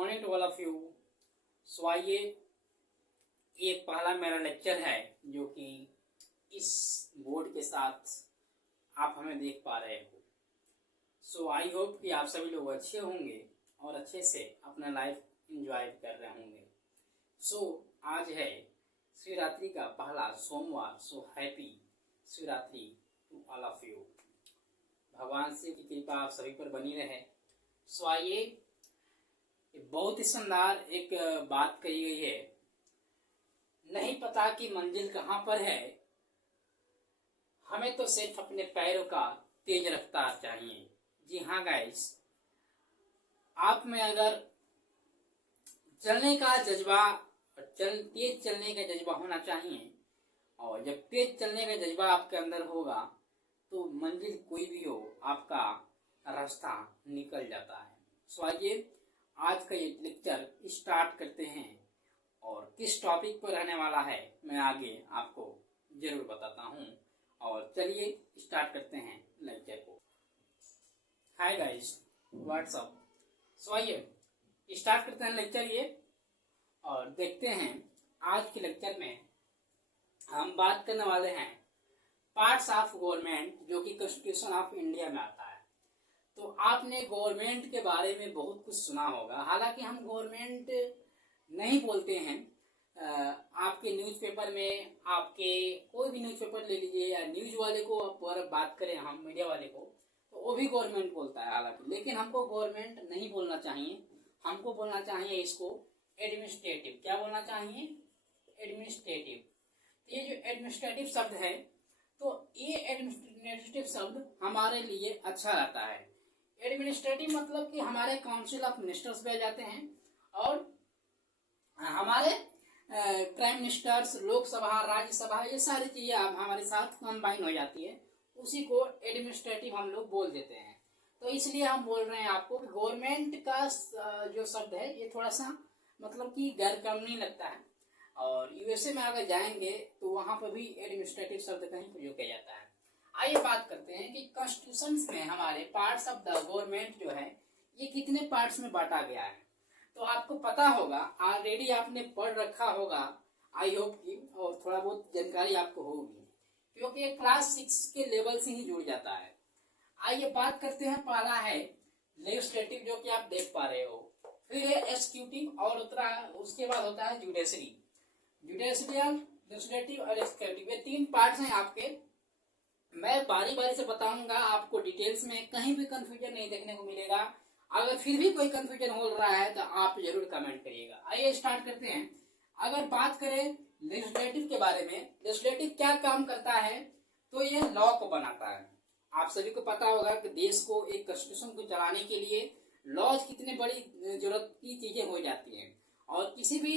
Morning to all of you. So आइए, ये पहला मेरा लेक्चर है जो कि इस बोर्ड के साथ आप हमें देख पा रहे हो। सो आई होप कि आप सभी लोग अच्छे होंगे और अच्छे से अपना लाइफ एंजॉय कर रहे होंगे। सो आज है शिवरात्रि का पहला सोमवार। So happy Shivratri to all of you. भगवान से की कृपा आप सभी पर बनी रहे। सो आइए, बहुत ही शानदार एक बात कही गई है, नहीं पता कि मंजिल कहाँ पर है, हमें तो सिर्फ अपने पैरों का तेज रफ्तार चाहिए। जी हाँ गाइस, आप में अगर चलने का जज्बा तेज चलने का जज्बा होना चाहिए, और जब तेज चलने का जज्बा आपके अंदर होगा तो मंजिल कोई भी हो आपका रास्ता निकल जाता है। सो आइए, आज का ये लेक्चर स्टार्ट करते हैं और किस टॉपिक पर रहने वाला है मैं आगे आपको जरूर बताता हूँ। और चलिए स्टार्ट करते हैं लेक्चर को। Hi guys, WhatsApp. सो आइए स्टार्ट करते हैं लेक्चर ये, और देखते हैं आज के लेक्चर में हम बात करने वाले हैं पार्ट्स ऑफ गवर्नमेंट, जो कि कॉन्स्टिट्यूशन ऑफ इंडिया में आता है। तो आपने गवर्नमेंट के बारे में बहुत कुछ सुना होगा, हालांकि हम गवर्नमेंट नहीं बोलते हैं। आपके न्यूज़पेपर में, आपके कोई भी न्यूज़पेपर ले लीजिए, या न्यूज़ वाले को अगर बात करें हम, मीडिया वाले को, तो वो भी गवर्नमेंट बोलता है हालांकि, लेकिन हमको गवर्नमेंट नहीं बोलना चाहिए। हमको बोलना चाहिए इसको एडमिनिस्ट्रेटिव। क्या बोलना चाहिए? एडमिनिस्ट्रेटिव। ये जो एडमिनिस्ट्रेटिव शब्द है, तो ये एडमिनिस्ट्रेटिव शब्द हमारे लिए अच्छा रहता है। एडमिनिस्ट्रेटिव मतलब कि हमारे काउंसिल ऑफ मिनिस्टर्स पे जाते हैं, और हमारे प्राइम मिनिस्टर्स, लोकसभा, राज्यसभा, ये सारी चीजें अब हमारे साथ कंबाइन हो जाती है, उसी को एडमिनिस्ट्रेटिव हम लोग बोल देते हैं। तो इसलिए हम बोल रहे हैं आपको कि गवर्नमेंट का जो शब्द है ये थोड़ा सा मतलब कि गैर कानूनी लगता है, और यूएसए में अगर जाएंगे तो वहां पर भी एडमिनिस्ट्रेटिव शब्द का ही प्रयोग किया जाता है। आइए बात करते हैं कि कॉन्स्टिट्यूशन में हमारे पार्ट्स ऑफ द गवर्नमेंट जो है ये कितने पार्ट्स में बांटा गया है। तो आपको पता होगा, ऑलरेडी आपने पढ़ रखा होगा, आई होप की, और थोड़ा बहुत जानकारी आपको होगी, क्योंकि ये क्लास 6 के लेवल से ही जुड़ जाता है। आइए बात करते हैं, पहला है लेजिस्लेटिव, जो कि आप देख पा रहे हो, फिर है एक्सिक्यूटिव, और उसके बाद होता है जुडिशरी। जुडिशियल, लेजिस्लेटिव और एक्सिक्यूटिव, ये 3 पार्ट्स हैं आपके। मैं बारी बारी से बताऊंगा, आपको डिटेल्स में कहीं भी कंफ्यूजन नहीं देखने को मिलेगा। अगर फिर भी कोई कंफ्यूजन हो रहा है तो आप जरूर कमेंट करिएगा। आइए स्टार्ट करते हैं। अगर बात करें लेजिस्लेटिव के बारे में, लेजिस्लेटिव क्या काम करता है, तो ये लॉ को बनाता है। आप सभी को पता होगा कि देश को, एक कॉन्स्टिट्यूशन को चलाने के लिए लॉज कितने बड़ी जरूरत की चीजें हो जाती हैं, और किसी भी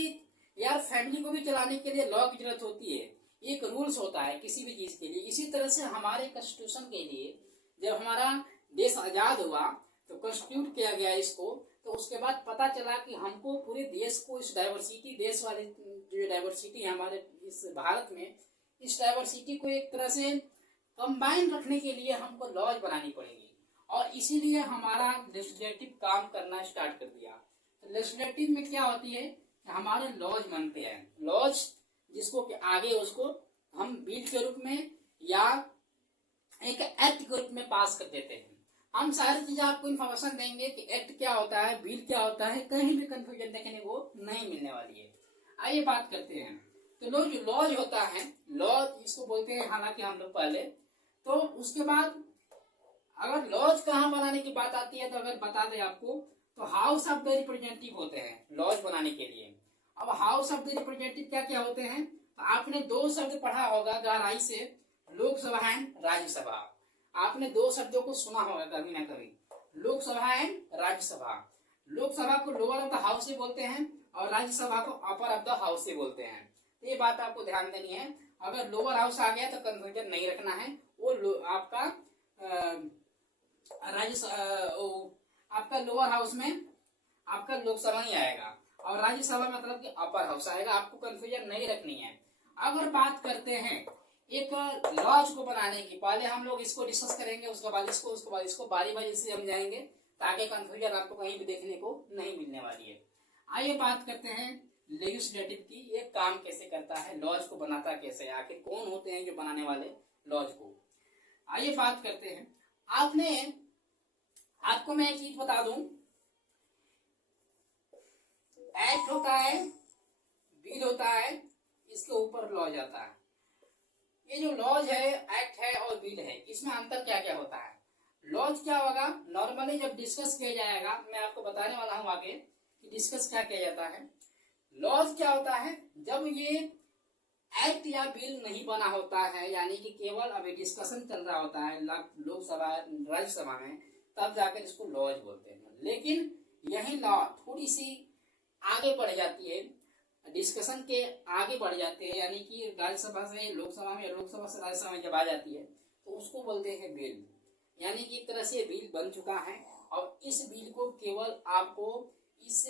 यार फैमिली को भी चलाने के लिए लॉ की जरूरत होती है, एक रूल्स होता है किसी भी चीज के लिए। इसी तरह से हमारे कॉन्स्टिट्यूशन के लिए, जब हमारा देश आजाद हुआ तो कॉन्स्टिट्यूट किया गया इसको, तो उसके बाद पता चला कि हमको पूरे देश को, इस डाइवर्सिटी, देश वाले जो डाइवर्सिटी है हमारे इस भारत में, इस डाइवर्सिटी को एक तरह से कंबाइन रखने के लिए हमको लॉज बनानी पड़ेगी, और इसीलिए हमारा लेजिस्लेटिव काम करना स्टार्ट कर दिया। तो लेजिस्लेटिव में क्या होती है, हमारे लॉज बनते हैं। लॉज जिसको कि आगे उसको हम बिल के रूप में या एक एक्ट के रूप में पास कर देते हैं। हम सारी चीजें आपको इन्फॉर्मेशन देंगे कि एक्ट क्या होता है, बिल क्या होता है, कहीं भी कंफ्यूजन देखने को नहीं मिलने वाली है। आइए बात करते हैं। तो जो लॉज होता है, लॉज इसको बोलते हैं हालांकि हम लोग पहले, तो उसके बाद अगर लॉज कहाँ बनाने की बात आती है, तो अगर बता दें आपको, तो हाउस ऑफ द रिप्रेजेंटेटिव होते हैं लॉज बनाने के लिए। अब हाउस ऑफ द रिप्रेजेंटेटिव क्या क्या होते हैं, तो आपने 2 शब्द पढ़ा होगा गहराई से, लोकसभा एंड राज्यसभा। आपने 2 शब्दों को सुना होगा कभी ना कभी, लोकसभा एंड राज्यसभा। लोकसभा को लोअर ऑफ द हाउस से बोलते हैं, और राज्यसभा को अपर ऑफ द हाउस से बोलते हैं। तो ये बात आपको ध्यान देनी है। अगर लोअर हाउस आ गया तो कंफ्यूजन नहीं रखना है, वो आपका आपका लोअर हाउस में आपका लोकसभा ही आएगा, और राज्यसभा मतलब कि अपर हाउस आएगा। आपको कंफ्यूजन नहीं रखनी है। अगर बात करते हैं एक लॉज को बनाने की, पहले हम लोग इसको डिस्कस करेंगे, उसके बाद इसको बारी बारी से समझाएंगे, ताकि कंफ्यूजन आपको कहीं भी देखने को नहीं मिलने वाली है। आइए बात करते हैं लेजिस्लेटिव की, ये काम कैसे करता है, लॉज को बनाता कैसे है, आखिर कौन होते हैं जो बनाने वाले लॉज को। आइए बात करते हैं। आपको मैं एक चीज बता दूं, एक्ट होता है, बिल होता है, इसके ऊपर लॉज आता है। ये जो लॉज है, एक्ट है और बिल है, इसमें अंतर क्या क्या होता है। लॉज क्या होगा, नॉर्मली जब डिस्कस किया जाएगा, मैं आपको बताने वाला हूं आगे कि डिस्कस क्या किया जाता है। लॉज क्या होता है, जब ये एक्ट या बिल नहीं बना होता है, यानी कि केवल अभी डिस्कशन चल रहा होता है लोकसभा राज्यसभा में, तब जाकर इसको लॉज बोलते हैं। लेकिन यही लॉ थोड़ी सी आगे बढ़ जाती है, डिस्कशन के आगे बढ़ जाते हैं, यानी कि राज्यसभा से लोकसभा में, लोकसभा से राज्यसभा में जब आ जाती है तो उसको बोलते हैं बिल। यानी कि एक तरह से बिल बन चुका है और इस बिल को केवल आपको इस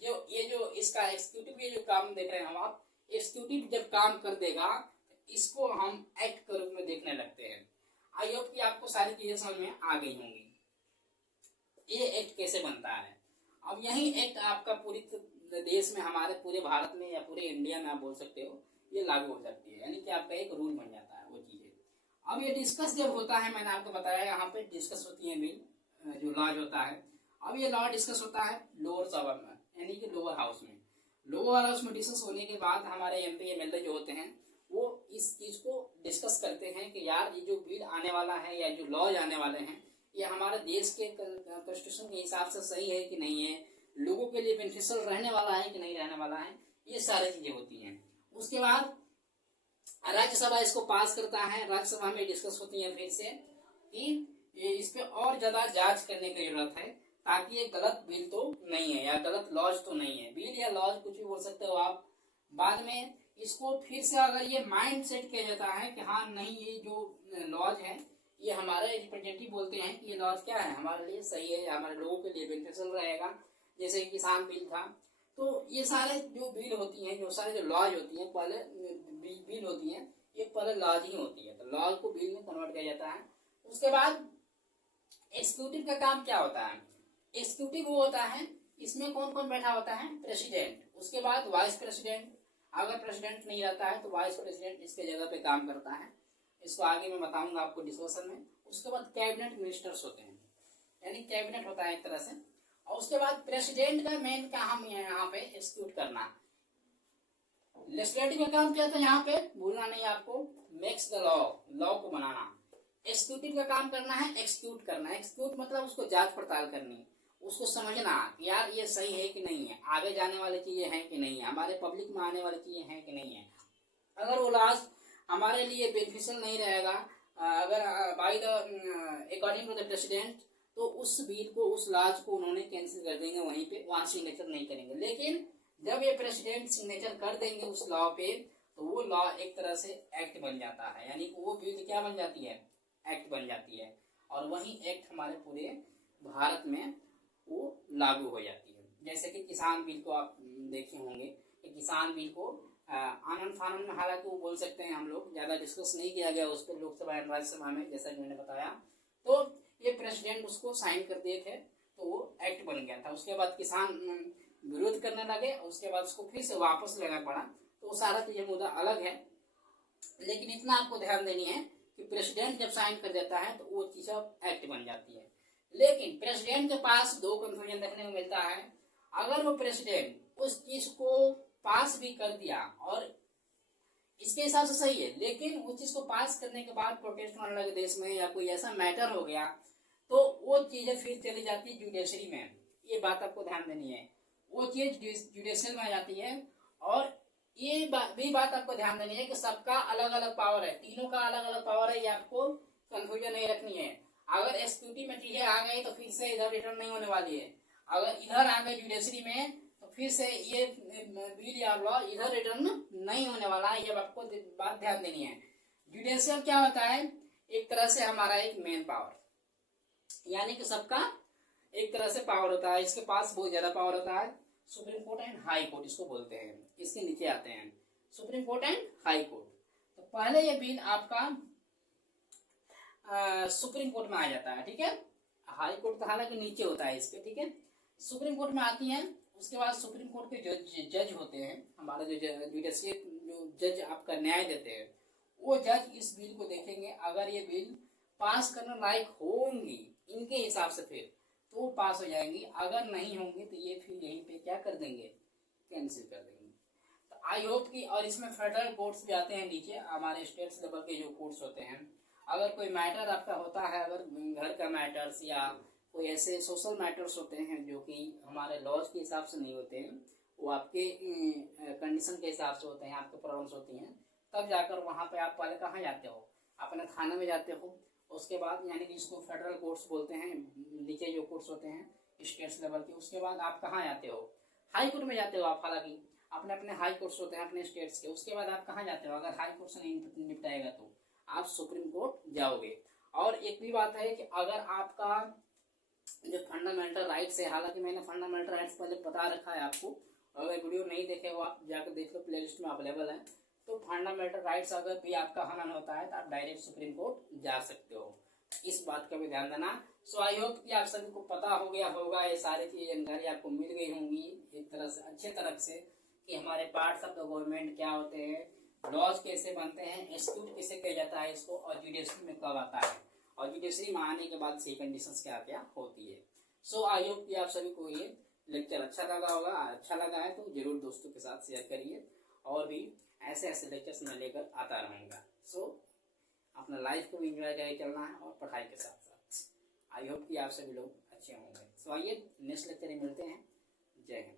जो इसका एग्जीक्यूटिव, ये जो काम देख रहे हैं हम, आप एग्जीक्यूटिव जब काम कर देगा इसको हम एक्ट के रूप में देखने लगते हैं। आई होप कि आपको सारी चीजें समझ में आ गई होंगी, ये एक्ट कैसे बनता है। अब यही एक्ट आपका पूरी देश में, हमारे पूरे भारत में या पूरे इंडिया में आप बोल सकते हो, ये लागू हो जाती है, यानी कि आपका एक रूल बन जाता है वो चीजें। अब ये डिस्कस जब होता है, मैंने आपको बताया यहाँ पे डिस्कस होती है बिल, जो लॉज होता है। अब ये लॉ डिस्कस होता है लोअर सभा में, यानी कि लोअर हाउस में। लोअर हाउस में डिस्कस होने के बाद हमारे एमपी एमएलए जो होते हैं वो इस चीज को डिस्कस करते हैं कि यार ये जो बिल आने वाला है या जो लॉज आने वाले हैं, ये हमारे देश के कॉन्स्टिट्यूशन के हिसाब से सही है कि नहीं है, लोगों के लिए बेनिफिशियल रहने वाला है कि नहीं रहने वाला है, ये सारी चीजें होती हैं। उसके बाद राज्यसभा इसको पास करता है, राज्यसभा में डिस्कस होती है फिर से कि इस पे और ज्यादा जांच करने की जरूरत है, ताकि ये गलत बिल तो नहीं है या गलत लॉज तो नहीं है, बिल या लॉज कुछ भी बोल सकते हो आप। बाद में इसको फिर से अगर ये माइंड सेट किया जाता है कि हाँ नहीं, ये जो लॉज है ये हमारे रिप्रेजेंटेटिव बोलते हैं कि ये लॉज क्या है, हमारे लिए सही है, हमारे लोगों के लिए बेनिफिशियल रहेगा, जैसे किसान बिल था। तो ये सारे जो बिल होती हैं, जो सारे जो लॉज होती हैं, पहले बिल होती हैं, ये पहले लॉज ही होती है, तो लॉज को बिल में कन्वर्ट किया जाता है। उसके बाद एग्जीक्यूटिव का काम क्या होता है, एग्जीक्यूटिव वो होता है, इसमें कौन कौन बैठा होता है, प्रेसिडेंट, उसके बाद वाइस प्रेसिडेंट, अगर प्रेसिडेंट नहीं रहता है तो वाइस प्रेसिडेंट इसके जगह पे काम करता है, इसको आगे मैं बताऊंगा आपको डिस्कशन में। उसके बाद कैबिनेट मिनिस्टर्स होते हैं, यानी कैबिनेट होता है एक तरह से। और उसके बाद प्रेसिडेंट का मेन काम है यहाँ पे एग्जीक्यूट करना। लेजिस्लेटिव का काम क्या था यहाँ पे, भूलना नहीं आपको, मेक्स द लॉ, लॉ को बनाना। एग्जीक्यूटिव का काम करना है एग्जीक्यूट करना, एग्जीक्यूट मतलब उसको जांच पड़ताल करनी, उसको समझना यार ये सही है कि नहीं है, आगे जाने वाली चीजें हैं कि नहीं है, हमारे पब्लिक में आने वाली चीजें हैं कि नहीं है। अगर वो लॉज हमारे लिए बेनिफिशियल नहीं रहेगा, अगर by the according to the president, तो उस बिल को, उस लॉज को उन्होंने कैंसिल कर देंगे, वहीं पे वहां सिग्नेचर नहीं करेंगे। लेकिन जब ये प्रेसिडेंट सिग्नेचर कर देंगे उस लॉ पे, तो वो लॉ एक तरह से एक्ट बन जाता है, यानी कि वो बिल क्या बन जाती है, एक्ट बन जाती है। और वही एक्ट हमारे पूरे भारत में वो लागू हो जाती है। जैसे कि किसान बिल को आप देखे होंगे कि किसान बिल को आनंद फानंद में, हालांकि वो बोल सकते हैं, हम लोग ज्यादा डिस्कस नहीं किया गया उस पर लोकसभा एवं राज्यसभा में, जैसा कि मैंने बताया। तो ये प्रेसिडेंट उसको साइन कर दिए थे तो वो एक्ट बन गया था। उसके बाद किसान विरोध करने लगे, उसके बाद उसको फिर से वापस लेना पड़ा, तो सारा चीजें मुद्दा अलग है। लेकिन इतना आपको ध्यान देनी है कि प्रेसिडेंट जब साइन कर देता है तो वो चीज एक्ट बन जाती है। लेकिन प्रेसिडेंट के पास दो कंफ्यूजन देखने को मिलता है। अगर वो प्रेसिडेंट उस चीज को पास भी कर दिया और इसके हिसाब से सही है, लेकिन उस चीज को पास करने के बाद प्रोटेस्ट होने लगे देश में या कोई ऐसा मैटर हो गया, तो वो चीजें फिर चली जाती है जुडिशरी में। ये बात आपको ध्यान देनी है, वो चीज जुडिशियल में आ जाती है। और ये भी बात आपको ध्यान देनी है कि सबका अलग अलग पावर है, तीनों का अलग अलग पावर है, ये आपको कंफ्यूजन नहीं रखनी है। अगर एसक्यूटी में चीजें आ गई तो फिर से इधर रिटर्न नहीं होने वाली है, अगर इधर आ गए जुडिशरी में तो फिर से ये बिल या लॉ इधर रिटर्न नहीं होने वाला है। ये आपको बात ध्यान देनी है। जुडिशियल क्या होता है, एक तरह से हमारा एक मेन पावर, यानी कि सबका एक तरह से पावर होता है, इसके पास बहुत ज्यादा पावर होता है। Supreme court and high court इसको बोलते हैं, इसके नीचे आते हैं supreme court and high court. तो पहले ये बिल आपका सुप्रीम कोर्ट में आ जाता है, ठीक है। हाई कोर्ट तो हालांकि नीचे होता है इसके, ठीक है। सुप्रीम कोर्ट में आती है, उसके बाद सुप्रीम कोर्ट के जो जज होते हैं, हमारा जो जुडिशियल जो जज आपका न्याय देते हैं, वो जज इस बिल को देखेंगे। अगर ये बिल पास करने लायक होंगी इनके हिसाब से फिर तो वो पास हो जाएंगी, अगर नहीं होंगी तो ये फिर यहीं पे क्या कर देंगे, कैंसिल कर देंगे। तो आई होप कि, और इसमें फेडरल कोर्ट्स भी आते हैं नीचे, हमारे स्टेट्स लेवल के जो कोर्ट्स होते हैं। अगर कोई मैटर आपका होता है, अगर घर का मैटर्स या कोई ऐसे सोशल मैटर्स होते हैं जो कि हमारे लॉज के हिसाब से नहीं होते हैं, वो आपके कंडीशन के हिसाब से होते हैं, आपके प्रॉब्लम्स होती हैं, तब जाकर वहाँ पे आप पहले कहाँ जाते हो, अपने थाने में जाते हो। उसके बाद यानी कि इसको फेडरल कोर्ट्स बोलते हैं, नीचे जो कोर्ट्स होते हैं स्टेट्स लेवल के, उसके बाद आप कहाँ जाते हो, हाई कोर्ट में जाते हो आप। हालांकि अपने अपने हाई कोर्ट्स होते हैं अपने स्टेट्स के, उसके बाद आप कहाँ जाते हो, अगर हाई कोर्ट से नहीं निपटाएगा तो आप सुप्रीम कोर्ट जाओगे। और एक भी बात है कि अगर आपका जो फंडामेंटल राइट्स है, हालांकि मैंने फंडामेंटल राइट्स पहले बता रखा है आपको, अगर वीडियो नहीं देखे हो आप जाकर देख लो, प्लेलिस्ट में अवेलेबल है। तो फंडामेंटल राइट्स अगर भी आपका हनन होता है तो आप डायरेक्ट सुप्रीम कोर्ट जा सकते हो, इस बात का भी ध्यान देना। सो आई होप कि आप सभी को पता हो गया होगा, ये सारी चीजें जानकारी आपको मिल गई होंगी एक तरह से, अच्छे तरह से, कि हमारे पार्ट्स ऑफ द गवर्नमेंट क्या होते हैं, लॉज कैसे बनते हैं, इंस्टीट्यूट कैसे किया जाता है इसको, और जुडिशरी में कब आता है, और जुडिशरी में आने के बाद सही कंडीशंस क्या क्या होती है। सो आई होप कि आप सभी को ये लेक्चर अच्छा लगा होगा। अच्छा लगा है तो जरूर दोस्तों के साथ शेयर करिए, और भी ऐसे ऐसे लेक्चर्स मैं लेकर आता रहूँगा। सो अपना लाइफ को भी इंजॉय करके चलना है और पढ़ाई के साथ साथ। आई होप कि आप सभी लोग अच्छे होंगे। सो आइए नेक्स्ट लेक्चर में मिलते हैं। जय हिंद।